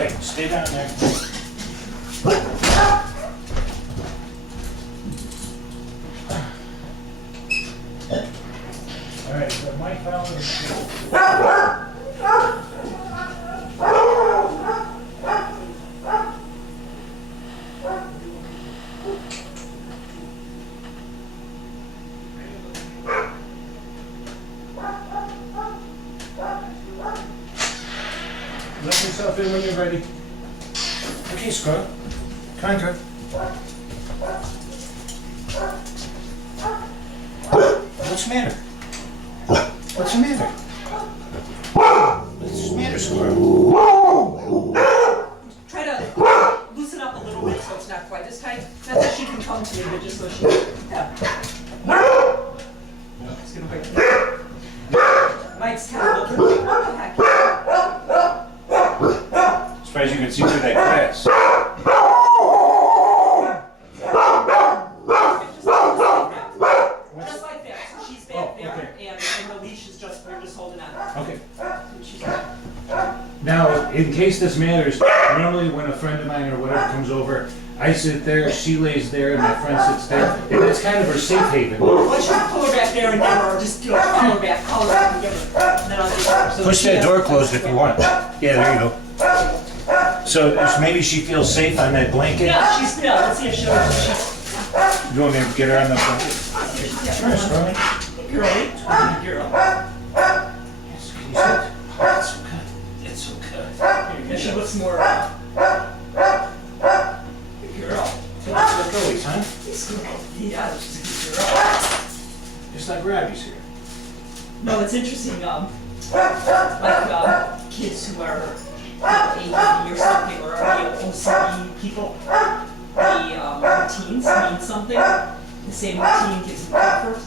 Hey, stay down there. All right, so Mike found the let yourself in when you're ready. Okay, Scrub. Come on, girl. What's the matter? What's the matter? What's the matter, Scrub? Try to loosen up a little bit so it's not quite as tight. Not that she can come to me, but just so she yeah. It's gonna hurt me. Mike's kind of looking, what the heck? Surprised you can see through that glass. Just like that. So she's back there, okay. and the leash is just, we're just holding on. Okay. She's Now, in case this matters, normally when a friend of mine or whatever comes over, I sit there, she lays there, and my friend sits there, and it's kind of her safe haven. Why don't you pull her back there and give her, or just call her back and give her, and then I'll give her. So Push she that has- door closed if you want. Yeah, there you go. So maybe she feels safe on that blanket? Yeah, let's see if she's, You want me to get her on the blanket? First, Ronnie. girly, girl. Yes, can you sit? Oh, it's so good. It's so good. And she looks more, good girl. So let's let go, huh? Yeah, she's a good girl. Just like Robbie's here. No, it's interesting, kids who are ADD or something, or are OCD people, the routines mean something. The same routine gives them comfort.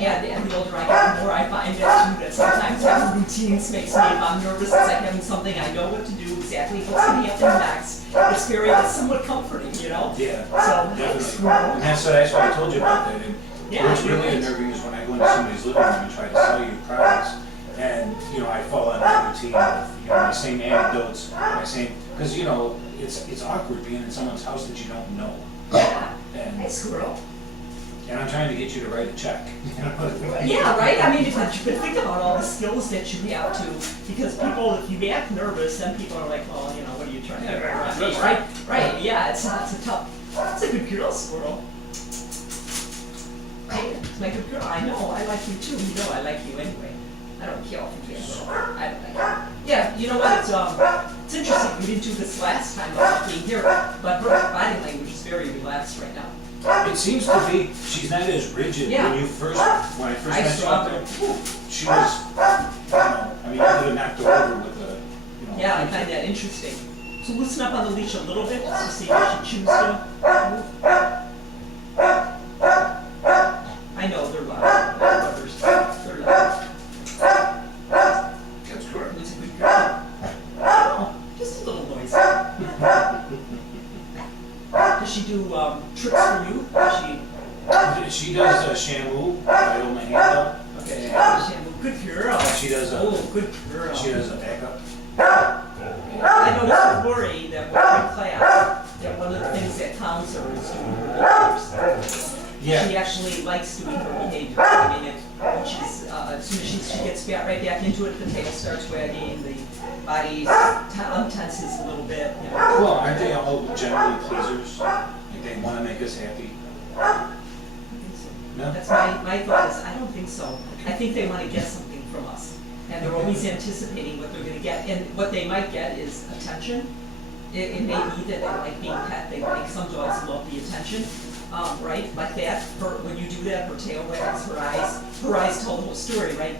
And the older I get, the more I find that sometimes having routines makes me, if I'm nervous, it's like having something I know what to do, exactly what's going to happen next. It's very, it's somewhat comforting, you know? Yeah, So, definitely. And that's what I told you about that. And Yeah, what's you're really right. unnerving is when I go into somebody's living room and try to sell you products, and I fall on that routine of my same anecdotes, my same, because it's awkward being in someone's house that you don't know, yeah. Hey, and squirrel. I'm trying to get you to write a check. Yeah, right? I mean, but think about all the skills that you have to, because people, if you act nervous, then people are like, well, what are you trying to do? Right? Right, yeah, it's a good girl, squirrel. Hey, it's my good girl, I know, I like you too, you know I like you anyway. I don't care if you can't, I don't like you. Yeah, you know what, it's interesting, we didn't do this last time about being here, but her body language is very relaxed right now. It seems to be, she's not as rigid. Yeah. When I first met you saw out there, she was, I mean, you could have knocked her over with a, Yeah, I find that interesting. So loosen up on the leash a little bit just to see if she chooses to move. I know they're loud. They're brothers. They're loud. That's correct. It's a good girl. Oh, just a little noise. Does she do tricks for you? She does a shamu. I hold my hand up. Okay. And Good girl. she does a. Oh, good girl. She does a backup. I noticed with Lori that when we're in class, that one of the things that calms her is doing her behaviors. Yeah. She actually likes doing her behaviors. I mean, when she's, as soon as she gets right back into it, the tail starts wagging, the body tenses a little bit. Well, aren't they all generally pleasers? Like they want to make us happy. No? That's my thought is, I don't think so. I think they want to get something from us. And they're always anticipating what they're going to get. And what they might get is attention. It may be that they like being pet. Some dogs love the attention. Right? Like that. When you do that, her tail wags, her eyes tell the whole story, right?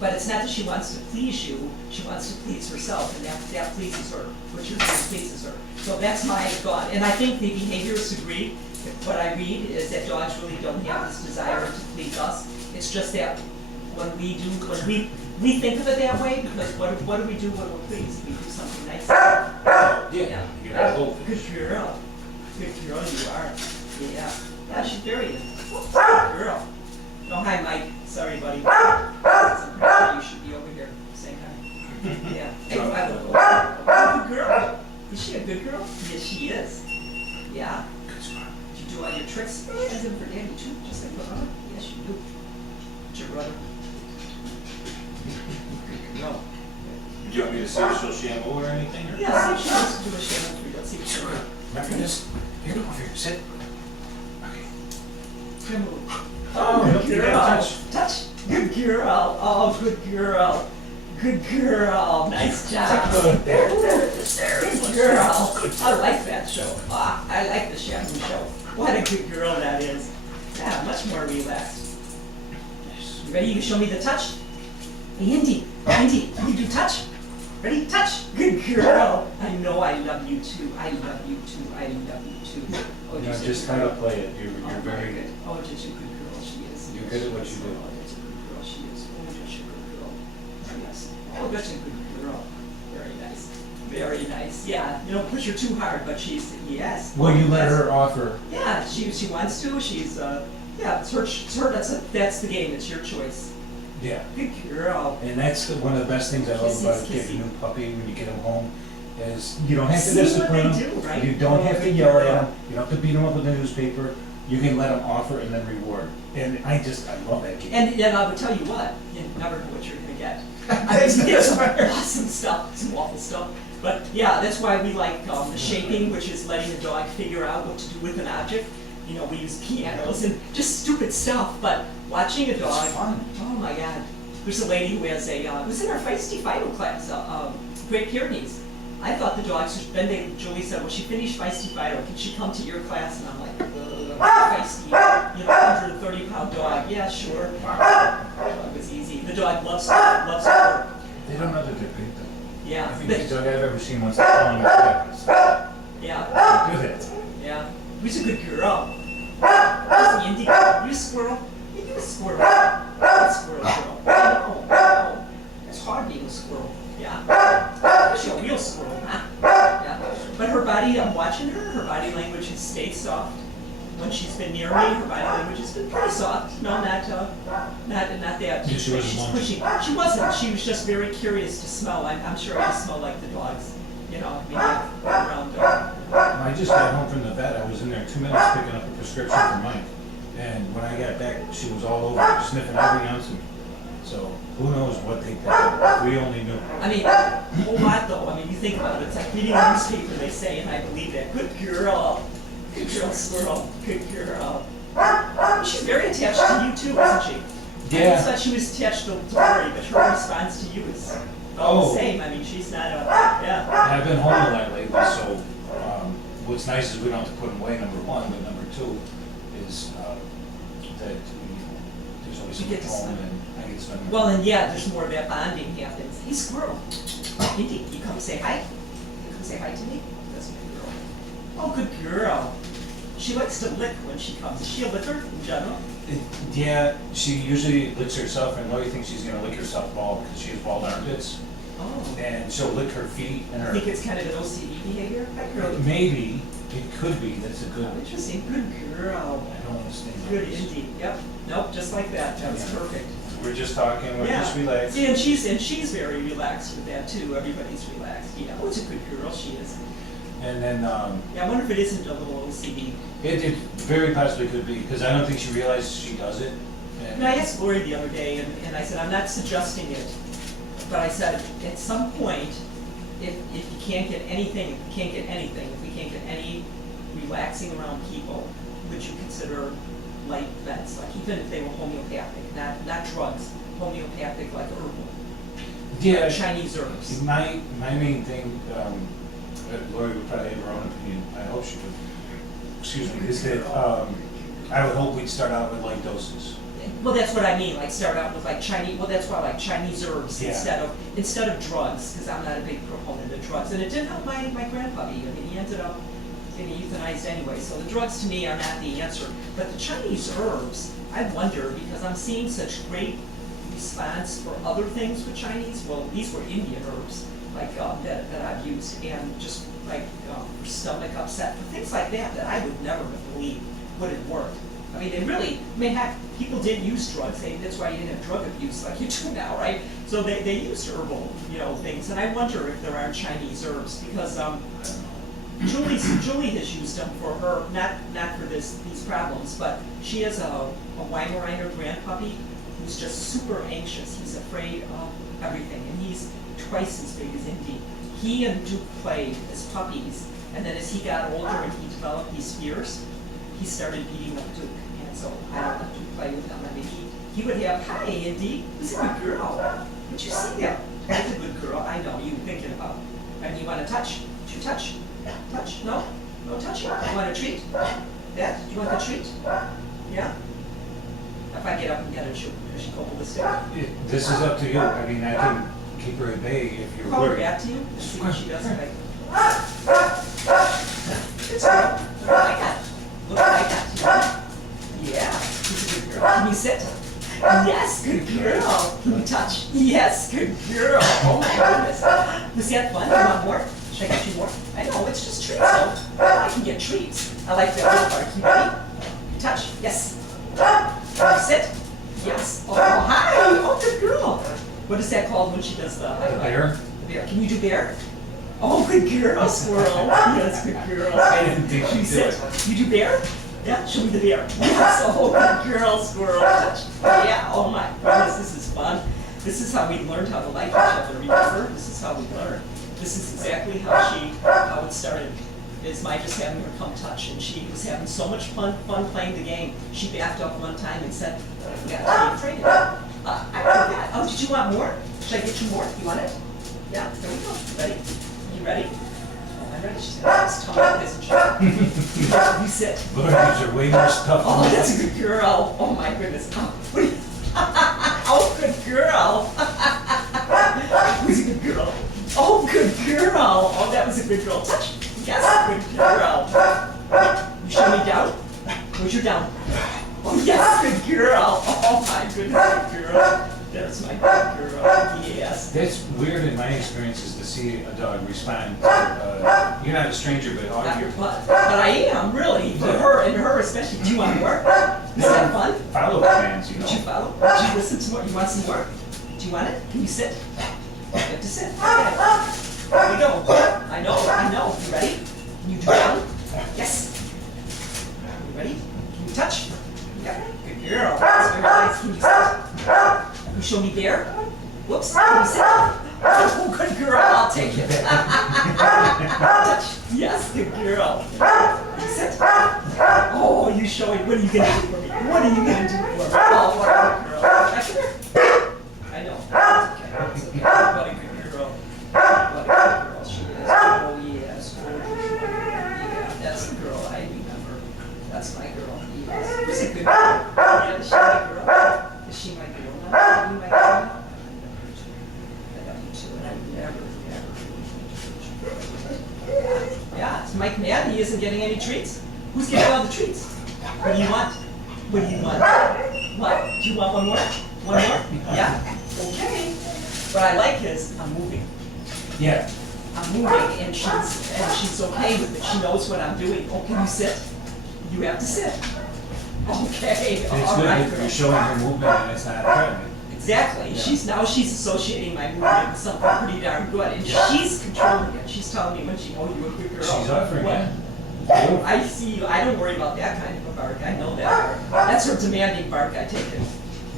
But it's not that she wants to please you, she wants to please herself, and that pleases her, what you're doing pleases her. So that's my thought, and I think the behaviorists agree. What I read is that dogs really don't have this desire to please us. It's just that when we think of it that way, because what do we do when we're pleased? We do something nice. Yeah. You gotta hope. Good girl. Good girl you are. Yeah. Yeah, she's very good girl. Oh, hi, Mike. Sorry, buddy. I'm pretty sure you should be over here saying hi. Yeah. Hey, I will go. Good girl. she is. Yeah. Good spot. Did you do all your tricks? As in for Daddy too, just like her brother? Yes, you do. It's your brother. No. Do you want me to see if she'll shampoo or anything? Or? Yeah, see if she wants to do a shampoo for you. Let's see if she'll. Remember this? Here, come over here. Sit. Okay. Shampoo. Oh, Good you girl. gotta touch. Touch. Good girl. Oh, good girl. Good girl. Nice job. There. Good girl. I like that show. Ah, I like the shampoo show. What a good girl that is. Yeah, much more relaxed. You ready? You can show me the touch? Hey, Indy, you do touch? Ready? Touch. Good girl. I know I love you too. I love you too. I love you too. Oh, You know, just just how to play it. You're very good. Oh, just a good girl she is. You're good at what you do. Oh, that's a good girl she is. Oh, just a good girl. Yes. Oh, that's a good girl. Very nice. Very nice. Yeah. You don't push her too hard, but she's yes. Well, you let Yes. her offer. Yeah, she wants to. She's yeah. It's her. That's the game. It's your choice. Yeah. Good girl. And that's one of the best things I love Kisses, about getting a new puppy when you get him home, is you don't have to See what discipline they him. do, right? You don't Oh, have to good yell girl. at him. You don't have to beat him up with a newspaper. You can let him offer and then reward. And I love that game. And I would tell you what, you never know what you're gonna get. I mean, you get some awesome stuff, some awful stuff. But yeah, that's why we like the shaping, which is letting the dog figure out what to do with an object. You know, we use pianos and just stupid stuff. But watching a dog, It's fun. oh my God. There's a lady who has who's in our Feisty Fido class, Great Pyrenees. I thought the dogs, Julie said, well, she finished Feisty Fido, can she come to your class? And I'm like, Feisty, 130-pound dog, yeah, sure. It was easy. The dog loves her. They don't know that they're big though. Yeah. I think the dog I've ever seen wants to fall on their back. Yeah, Do that. yeah. Who's a good girl? Listen, Indy, you a squirrel? You a squirrel. You're a squirrel girl. I know. It's hard being a squirrel. Yeah. She's a real squirrel, huh? Yeah. But her body, I'm watching her body language has stayed soft. When she's been near me, her body language has been pretty soft. No, not that. Yeah, she wasn't She's one. pushing. She wasn't. She was just very curious to smell. I'm sure I smell like the dogs. You know, maybe around. I just got home from the vet. I was in there 2 minutes picking up a prescription for Mike. And when I got back, she was all over, sniffing every ounce of me. So who knows what they picked up? We only knew. I mean, a whole lot though. I mean, you think about it. It's like reading a newspaper, they say, and I believe that. Good girl. Good girl, squirrel. Good girl. She's very attached to you too, isn't she? Yeah. I just thought she was attached to Lori, but her response to you is all the same. I mean, she's not a, yeah. I've been home a lot lately, so what's nice is we don't have to put them away, number one, but number two is that there's always You someone get to home spend- and I get to spend my Well, and yeah, there's more of that bonding happens. Hey, squirrel. Indy, you come say hi. You come say hi to me. That's a good girl. Oh, good girl. She likes to lick when she comes. Is she a licker in general? Yeah, she usually licks herself, and Lori thinks she's gonna lick herself bald because she has bald armpits, Oh. and she'll lick her feet and I her. think it's kind of an OCD behavior. That girl. Maybe it could be. That's a good. Oh, interesting. Good girl. I don't understand. Good Indy. Yep. Nope. Just like that. That's Yeah. perfect. We're just talking. We're just Yeah. relaxed. See, and she's very relaxed with that too. Everybody's relaxed. Yeah. Oh, it's a good girl. She is. And then Yeah. I wonder if it isn't a little OCD. it very possibly could be because I don't think she realizes she does it. And I asked Lori the other day, and I said, I'm not suggesting it, but I said, at some point, if you can't get anything, if we can't get any relaxing around people, would you consider light meds, like even if they were homeopathic, not drugs, homeopathic, like herbal, Yeah, Chinese herbs? my main thing, Lori would probably have her own opinion. I hope she would. Excuse me. Is that I would hope we'd start out with light doses. Well, that's what I mean, like start out with like Chinese, well, that's why I like Chinese herbs Yeah. instead of drugs, because I'm not a big proponent of drugs. And it did help my grandpuppy. I mean, he ended up getting euthanized anyway. So the drugs to me are not the answer. But the Chinese herbs, I wonder, because I'm seeing such great response for other things with Chinese. Well, these were Indian herbs, like that I've used, and just like for stomach upset, for things like that I would never have believed would have worked. I mean, they really, heck, people did use drugs. That's why you didn't have drug abuse like you do now, right? So they used herbal, things. And I wonder if there are Chinese herbs because, Julie has used them for her, not for these problems, but she has a Weimaraner grand puppy who's just super anxious. He's afraid of everything, and he's twice as big as Indy. He and Duke played as puppies, and then as he got older and he developed these fears, he started beating up Duke. And so I don't let Duke play with him. I mean, he would have, hi Indy, who's a good girl? Would you see that? That's a good girl. I know, you thinking about. And you want to touch? Would you touch? Touch? No? No touching? You want a treat? Dad, do you want the treat? Yeah? If I get up and get her, she'll go ballistic. This is up to you. I mean, I can keep her at bay if you're Call her worried. back to you and see what she does. Like, good girl. Look what I got. Look what I got. You want it? Yeah. She's a good girl. Can you sit? Yes, good girl. Can you touch? Yes, good girl. Oh my goodness. Was that fun? You want more? Should I get you more? I know, it's just treats though. I can get treats. I like that little part. You ready? You touch? Yes. Can you sit? Yes. Oh, hi. Oh, good girl. What is that called when she does the Bear? The bear. Can you do bear? Oh, good girl, squirrel. Yes, good girl. I didn't think Can you she'd do sit? it. You do bear? Yeah, show me the bear. Yes, oh, good girl, squirrel. Touch. Yeah, oh my goodness, this is fun. This is how we learned how to like each other, remember? This is how we learned. This is exactly how it started. Is my just having her come touch, and she was having so much fun playing the game. She backed up one time and said, I forgot to be afraid of it. I forgot. Oh, did you want more? Should I get you more? You want it? Yeah, there we go. Ready? You ready? Oh, I'm ready. She's got this tongue, isn't she? You sit. Lord, these are way more stuff. Oh, that's a good girl. Oh my goodness. Oh, what are you? Oh, good girl. Who's a good girl? Oh, good girl. Oh, that was a good girl. Touch. Yes, good girl. You show me down? Where's your down? Oh, yes, good girl. Oh my goodness, good girl. That's my good girl. Yes. That's weird in my experiences to see a dog respond. You're not a stranger, but all your But I am, really. To her, and her especially. Do you want more? Is that fun? follow commands, you Did you know. follow? Did you listen to more? You want some more? Do you want it? Can you sit? You have to sit. Okay. There we go. I know. You ready? Can you do down? Yes. You ready? Can you touch? Yeah. Good girl. That's very nice. Can you sit? You show me there? Whoops. Can you sit? Oh, good girl. I'll take it. Touch. Yes, good girl. Can you sit? Oh, you show me. What are you going to do for me? What are you going to do for me? Oh, what a good girl. Back here. I know. That's okay. That's okay. What a good girl. What a good girl she is. Oh, yes. Oh, yeah. That's the girl I remember. That's my girl. Yes. Who's a good girl? Yeah, is she my girl? Is she my girl now? Are you my girl? I love you too, and I would never. Yeah, it's Mike mad he isn't getting any treats. Who's getting all the treats? What do you want? What do you want? What? Do you want one more? One more? Yeah? Okay. What I like is I'm moving. Yeah. I'm moving and she's okay with it. She knows what I'm doing. Oh, can you sit? You have to sit. Okay. And it's All good right, that girl. you're showing her movement and it's not threatening. Exactly. Yeah. She's associating my movement with something pretty darn good, and she's controlling it. She's telling me when you're a good girl. She's offering What? it. I see you. I don't worry about that kind of a bark. I know that bark. That's her demanding bark. I take it.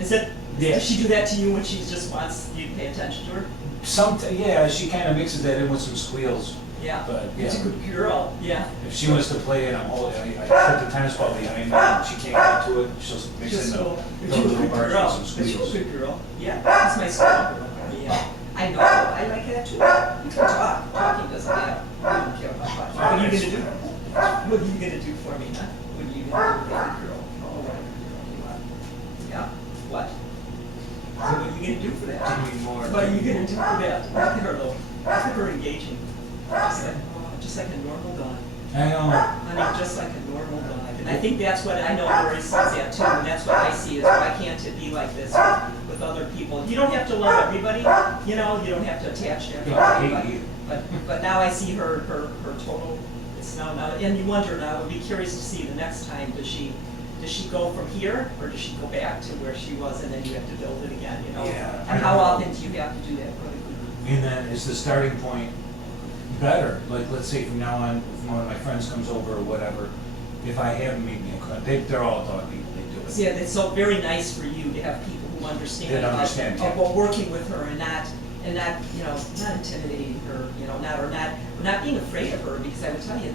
Is it? Yeah. Does she do that to you when she just wants you to pay attention to her? Yeah, she kind of mixes that in with some squeals. Yeah. But, It's a yeah. good girl. Yeah. If she wants to play and I'm holding, I put the tennis ball behind her and she can't get to it, she'll mix in Just the go. little barks girl. and some But you're a squeals. good girl. Yeah. That's my squirrel girl. Yeah. I know. I like that too. You can talk. Talking doesn't matter. I don't care about talking. What are you gonna do? What are you gonna do for me, huh? What are you gonna do, baby girl? Oh, what a good girl you are. Yeah. What? So what are you gonna do for that? Give me more. What are you gonna do for that? Look at her though. Look at her engaging. Just like a normal dog. I know. I mean, just like a normal dog. And I think that's what I know Lori sees that too, and that's what I see is why can't it be like this with other people? You don't have to love everybody, you know, you don't have to attach to everybody. But now I see her total, it's now, and you wonder now, I would be curious to see the next time, does she go from here, or does she go back to where she was and then you have to build it again, you know? Yeah. And how often do you have to do that for the group? And then it's the starting point better, like, let's say from now on, if one of my friends comes over or whatever, if I have them make me a cut, they're all dog people, they do it. Yeah, it's so very nice for you to have people who understand That understand, yeah. about working with her and not, you know, not intimidating her, you know, not being afraid of her, because I would tell you,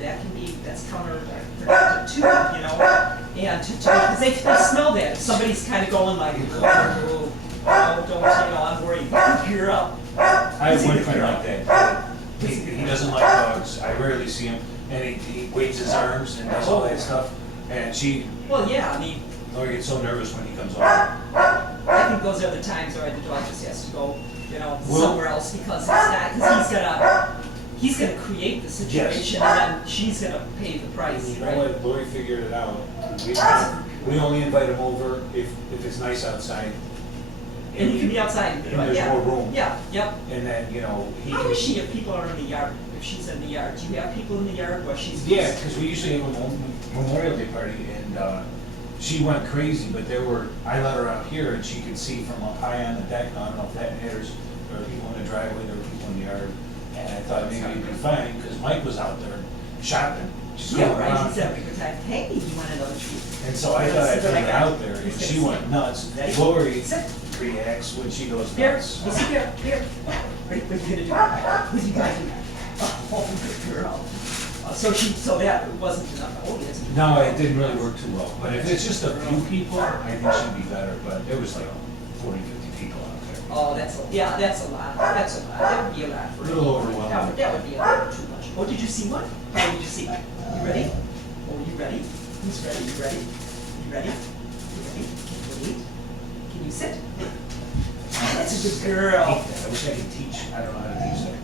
that's counterproductive too, you know? And because they smell that, if somebody's kind of going like, oh, don't, you know, I'm worried, you're up. I have one friend like that. He doesn't like dogs. I rarely see him, and he waves his arms and does all that stuff. And Well, yeah, I mean, Lori gets so nervous when he comes over. I think those are the times where the dog just has to go, you know, somewhere else, because he's gonna create the situation, and then she's gonna pay the price, You know right? what? Lori figured it out. We only invite him over if it's nice outside. And you can be outside, And there's yeah. more room. Yeah, yep. And then, you know, he How can. is she if people are in the yard, if she's in the yard? Do you have people in the yard while she's? Yeah, because we usually have a Memorial Day party, and she went crazy, but I let her out here, and she could see from up high on the deck. I don't know if that matters. There were people in the driveway, there were people in the yard, and I thought maybe it'd be fine, because Mike was out there shopping. Just Yeah, going right, around. he's having a good time. Hey, you want another treat? And so I thought I'd bring her out there, and He's she gonna went nuts. Ready? Lori Sit. reacts when she goes Here, nuts. you see here, here. Ready, what are you gonna do? What are you gonna do? Oh, good girl. So that wasn't enough. Oh, yes. No, it didn't really work too well, but if it's just a few people, I think she'd be better, but there was like 40, 50 people out there. Oh, that's a lot. That's a lot. That would be a lot for A little overwhelming. That would be a little too much. Oh, did you see one? Oh, did you see? You ready? Oh, you ready? Who's ready? You ready? You ready? You ready? Can you wait? Can you sit? Oh, that's a good girl. I wish I could teach, I don't know how to teach that.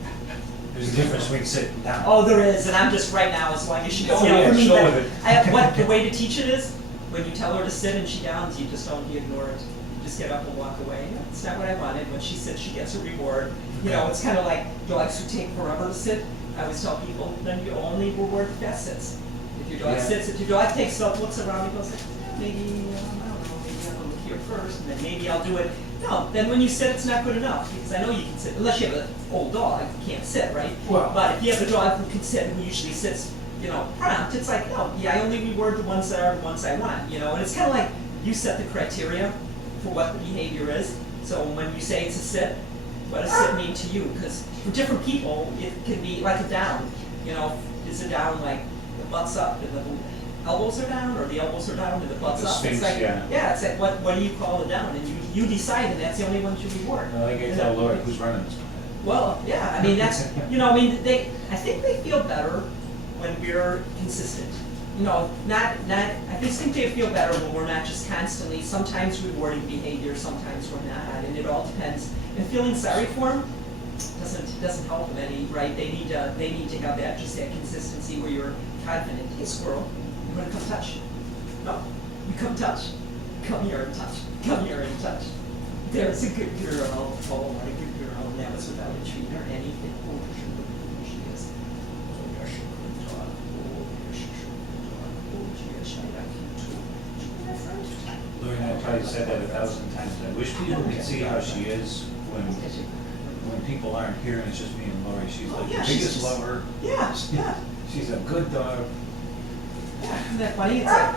There's a difference between sitting down. Oh, there is, and I'm just right now as long as she does. Oh, yeah, for me, show but it. the way to teach it is, when you tell her to sit and she downs, you just don't ignore it. You just get up and walk away. It's not what I wanted. When she sits, she gets a reward. You know, it's kind of like dogs who take forever to sit. I always tell people, then you only reward fast sits. If your dog sits, if your dog takes up, looks around, and goes, maybe, I don't know, maybe I'll look here first, and then maybe I'll do it. No, then when you sit, it's not good enough, because I know you can sit, unless you have an old dog, you can't sit, right? Well- But if you have a dog who can sit, who usually sits, you know, prompt, it's like, no, yeah, I only reward the ones that are the ones I want, you know? And it's kind of like, you set the criteria for what the behavior is. So when you say it's a sit, what does sit mean to you? Because for different people, it can be like a down, you know, is a down like the butt's up and the elbows are down, or the elbows are down and the butt's The up? sphinx, It's like, yeah. it's like, what do you call a down? And you decide, and that's the only one you reward. Well, like I tell Lori, who's running this planet? Well, yeah, I mean, that's, you know, I mean, I think they feel better when we're consistent. You know, I just think they feel better when we're not just constantly, sometimes rewarding behavior, sometimes we're not, and it all depends. And feeling sorry for them doesn't help them any, right? They need to have that, just that consistency where you're confident. Hey, squirrel, you wanna come touch? No, you come touch. Come here and touch. Come here and touch. There's a good girl. Oh, what a good girl. And that was without a treat or anything. Oh, she is. Oh, yes, she could talk. Oh, yes, she should talk. Oh, yes, I like you too. She be my friend. Lori and I probably said that 1,000 times. I wish people could see how she is when people aren't here and it's just me and Lori. She's like yeah, the she's biggest just- lover. Yeah, yeah. She's a good dog. Yeah, isn't that funny? It's like,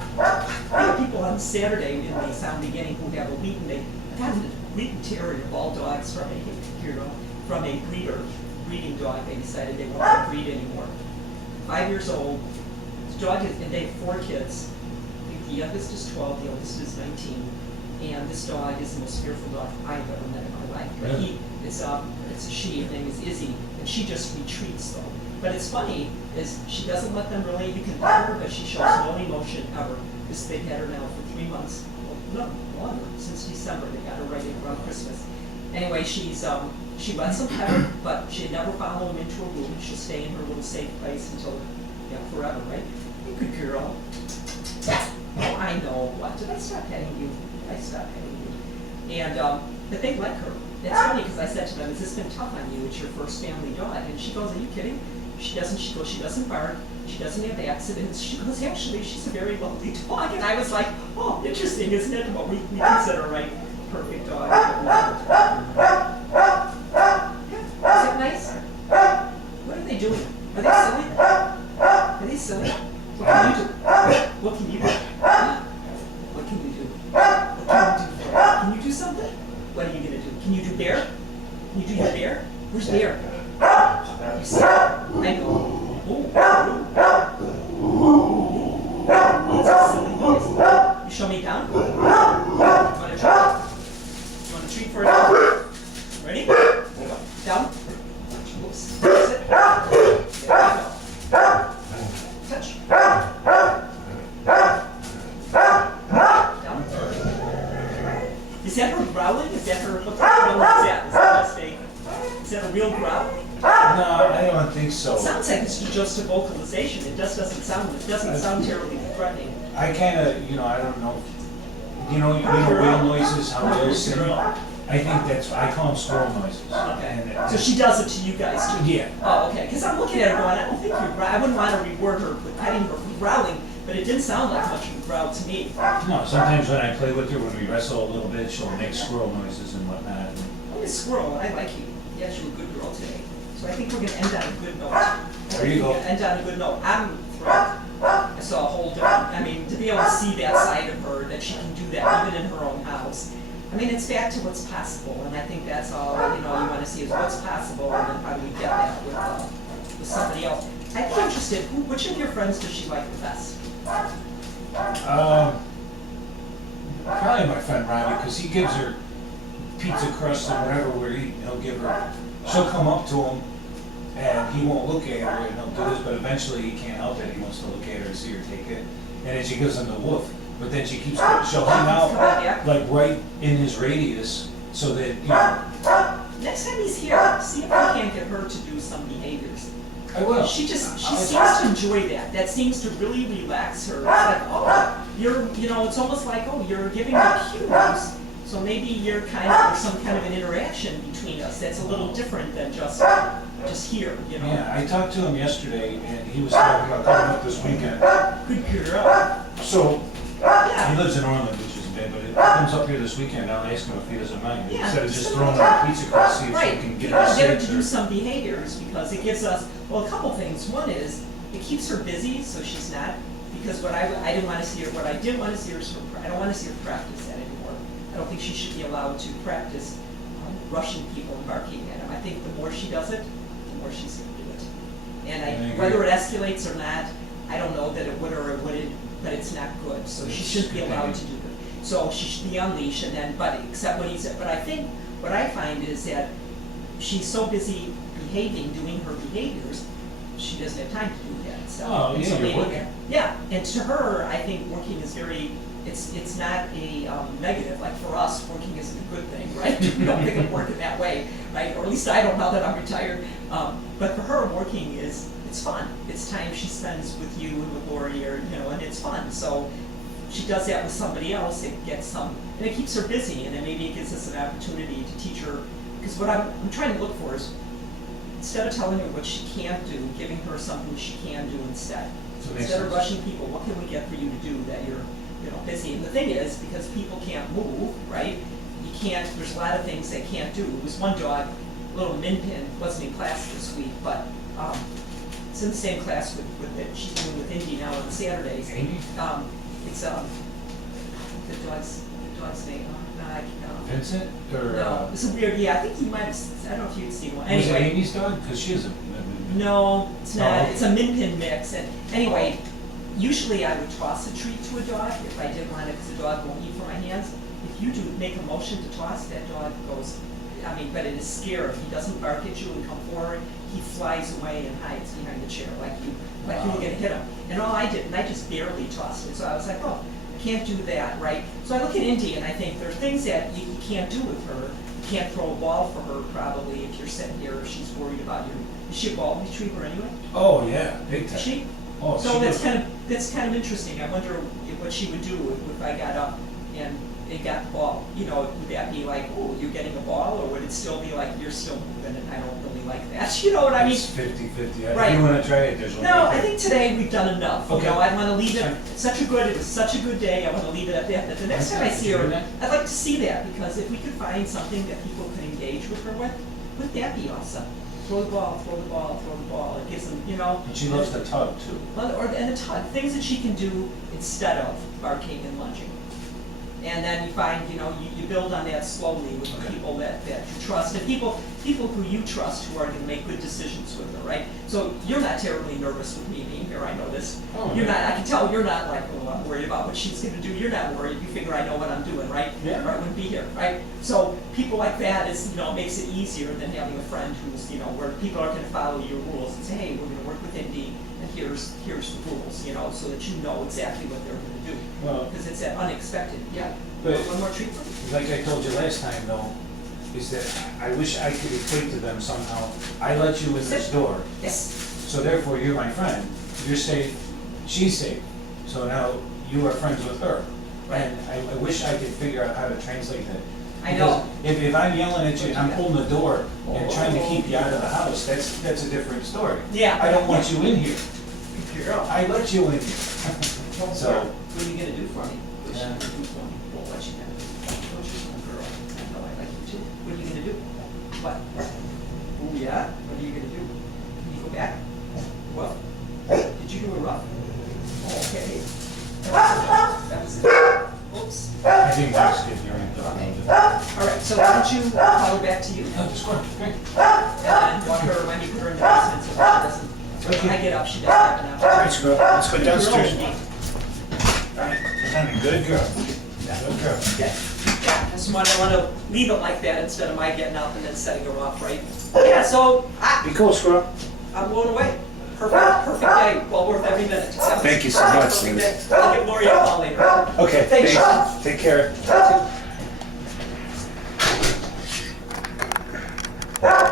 I have people on Saturday in the Sound Beginning who have a Wheaton, they got a Wheaton Terrier, all dogs from a breeding dog. They decided they weren't going to breed anymore. 5 years old, this dog is, and they have 4 kids. I think the youngest is 12, the oldest is 19. And this dog is the most fearful dog I've ever met in my life. But Really? it's a she, her name is Izzy, and she just retreats though. But it's funny, is she doesn't let them really, you can pet her, but she shows no emotion ever. They've had her now for 3 months, well, no, longer, since December. They got her right around Christmas. Anyway, she lets them pet her, but she never follow them into a room. She'll stay in her little safe place until, forever, right? Hey, good girl. Oh, I know. What? Did I stop petting you? Did I stop petting you? And, but they like her. It's funny because I said to them, has this been tough on you? It's your first family dog. And she goes, are you kidding? She doesn't bark. She doesn't have accidents. She goes, actually, she's a very lovely dog. And I was like, oh, interesting, isn't it? What we consider, right, perfect dog. Yeah. Is it nice? What are they they doing? Are they silly? Are they silly? What can you do? What can you do? What can you do? What can you do for it? Can you do something? What are you gonna do? Can you do bear? Can you do your bear? Where's bear? You see? I know. That's a silly noise. You show me down? You want a treat? You want a treat for a dog? Ready? Down. Oops. Sit. There we go. Touch. Down. Is that her growling? Is that her, what kind of growl is that? Is that just a, is that a real growl? No, I don't think so. It sounds like it's just a vocalization. It doesn't sound terribly threatening. I kinda, I don't know. Whale noises, how they'll sing. I think I call them squirrel noises. Okay. So she does it to you guys too? Yeah. Oh, okay. Because I'm looking at her going, I don't think you're I wouldn't want to reward her with petting her for growling, but it didn't sound like much of a growl to me. No, sometimes when I play with her, when we wrestle a little bit, she'll make squirrel noises and whatnot. Oh, Miss Squirrel, I like you. Yes, you're a good girl today. So I think we're going to end on a good note. There you go. End on a good note. I'm thrilled. I saw a whole different, to be able to see that side of her, that she can do that even in her own house. It's back to what's possible, and I think that's all, you want to see is what's possible, and then how do we get that with somebody else. I'd be interested, which of your friends does she like the best? Probably my friend Robbie, because he gives her pizza crust and whatever we're eating. She'll come up to him, and he won't look at her, and he'll do this, but eventually he can't help it. He wants to look at her and see her take it, and then she gives him the woof. But then she'll hang out like right in his radius, so that Next time he's here, see if we can't get her to do some behaviors. I will. She seems to enjoy that. That seems to really relax her. It's like, it's almost like, you're giving her cues. So maybe there's some kind of an interaction between us that's a little different than just here, Yeah, I talked to him yesterday, and he was talking about coming up this weekend. Good girl. So, Yeah. he lives in Orland, which isn't bad, but he comes up here this weekend, I'll ask him if he doesn't mind. Yeah. Instead of just throwing her a pizza crust, see if she can get her Get her to six do or... some behaviors, because it gives us, a couple things. One is, it keeps her busy, so she's not, because I didn't want to see her, what I did want to see her is I don't want to see her practice that anymore. I don't think she should be allowed to practice rushing people and barking at them. I think the more she does it, the more she's going to do it. And whether it escalates or not, I don't know that it would or it wouldn't, but it's not good. So she shouldn't be allowed to do it. So she should be unleashed, and then, but I think what I find is that she's so busy doing her behaviors, she doesn't have time to do that. So, you're working. Yeah, and to her, I think working is very. It's not a negative. Like for us, working isn't a good thing, right? We don't think of working that way, right? Or at least I don't now that I'm retired. But for her, working it's fun. It's time she spends with you and with Lori, and it's fun. So she does that with somebody else. It gets and it keeps her busy, and then maybe it gives us an opportunity to teach her. Because what I'm trying to look for is, instead of telling her what she can't do, giving her something she can do instead. So instead of rushing people, what can we get for you to do that you're busy? And the thing is, because people can't move, right? There's a lot of things they can't do. There was one dog, little Minpin, wasn't in class this week, but it's in the same class with it. She's doing with Indy now on Saturdays. Amy? It's the dog's name. Vincent? Or, No, it's a weird. Yeah, I think you might have. I don't know if you'd seen one. Was it Anyway, Amy's dog? Because she is a... no, it's not. Oh, okay. It's a Minpin mix. And anyway, usually I would toss a treat to a dog if I didn't want it, because the dog won't eat from my hands. If you do make a motion to toss, that dog goes. But it is scary. If he doesn't bark at you and come forward, he flies away and hides behind the chair like you were going to hit him. And all I did, and I just barely tossed it. So I was like, I can't do that, right? So I look at Indy and I think there are things that you can't do with her. You can't throw a ball for her probably if you're sitting here, if she's worried about you. Is she a ball retriever anyway? Oh, yeah, big time. Is she? Oh, So she that's kind of interesting. I wonder what she would do if I got up and it got the ball. Would that be like, oh, you're getting a ball, or would it still be like you're still moving and I don't really like that? You know what I mean? It's 50-50. Right. If you want to try it, there's one. No, right I there. think today we've done enough. Okay. I want to leave it. It was such a good day. I want to leave it at that. But the next time I see her, I'd like to see that, because if we could find something that people can engage with her with, wouldn't that be awesome? Throw the ball, throw the ball, throw the ball. It you know. And she loves to tug too. And things that she can do instead of barking and lunging. And then you find, you build on that slowly with the people that you trust, and people who you trust who are going to make good decisions with her, right? So you're not terribly nervous with me being here, I know this. Oh, You're yeah. not, I can tell you're not like, oh, I'm worried about what she's going to do. You're not worried. You figure I know what I'm doing, right? Yeah. Or I wouldn't be here, right? So people like that makes it easier than having a friend who's, where people are going to follow your rules and say, hey, we're going to work with Indy, and here's the rules, so that you know exactly what they're going to do. Well, Because it's that unexpected, yeah. But- One more treat for me? like I told you last time though, is that I wish I could equate to them somehow. I let you in this door, Yes. so therefore you're my friend. You're safe, she's safe. So now you are friends with her. And I wish I could figure out how to translate that. I know. Because if I'm yelling at you, I'm pulling the door and trying to keep you out of the house, that's a different story. Yeah. I don't want you in here. Girl. I let you in here. So, What are you gonna do for me? What Yeah. you gonna do for me? Won't let you in. Don't you, little girl? I know I like you too. What are you gonna do? What? Oh, yeah? What are you gonna do? Can you go back? Well, did you do a rough? Okay. That was it. Oops. I think Mark's getting your end up. All right, so why don't you call her back to you? Oh, sure, great. And then walk her, remind me to put her in the basement so she doesn't, when I get up, she doesn't have an appetite. Let's go, let's go downstairs. Girl. Alright, Lieutenant, good girl. Good girl. Yeah, that's why I want to leave it like that instead of my getting up and then setting her off, right? Yeah, so Be cool, Squirrel. I'm blown away. Perfect day, well worth every minute. Thank you so much, Perfect Liz. day. I'll get Lori a call later. Okay, Thanks, thanks. Take care. You too.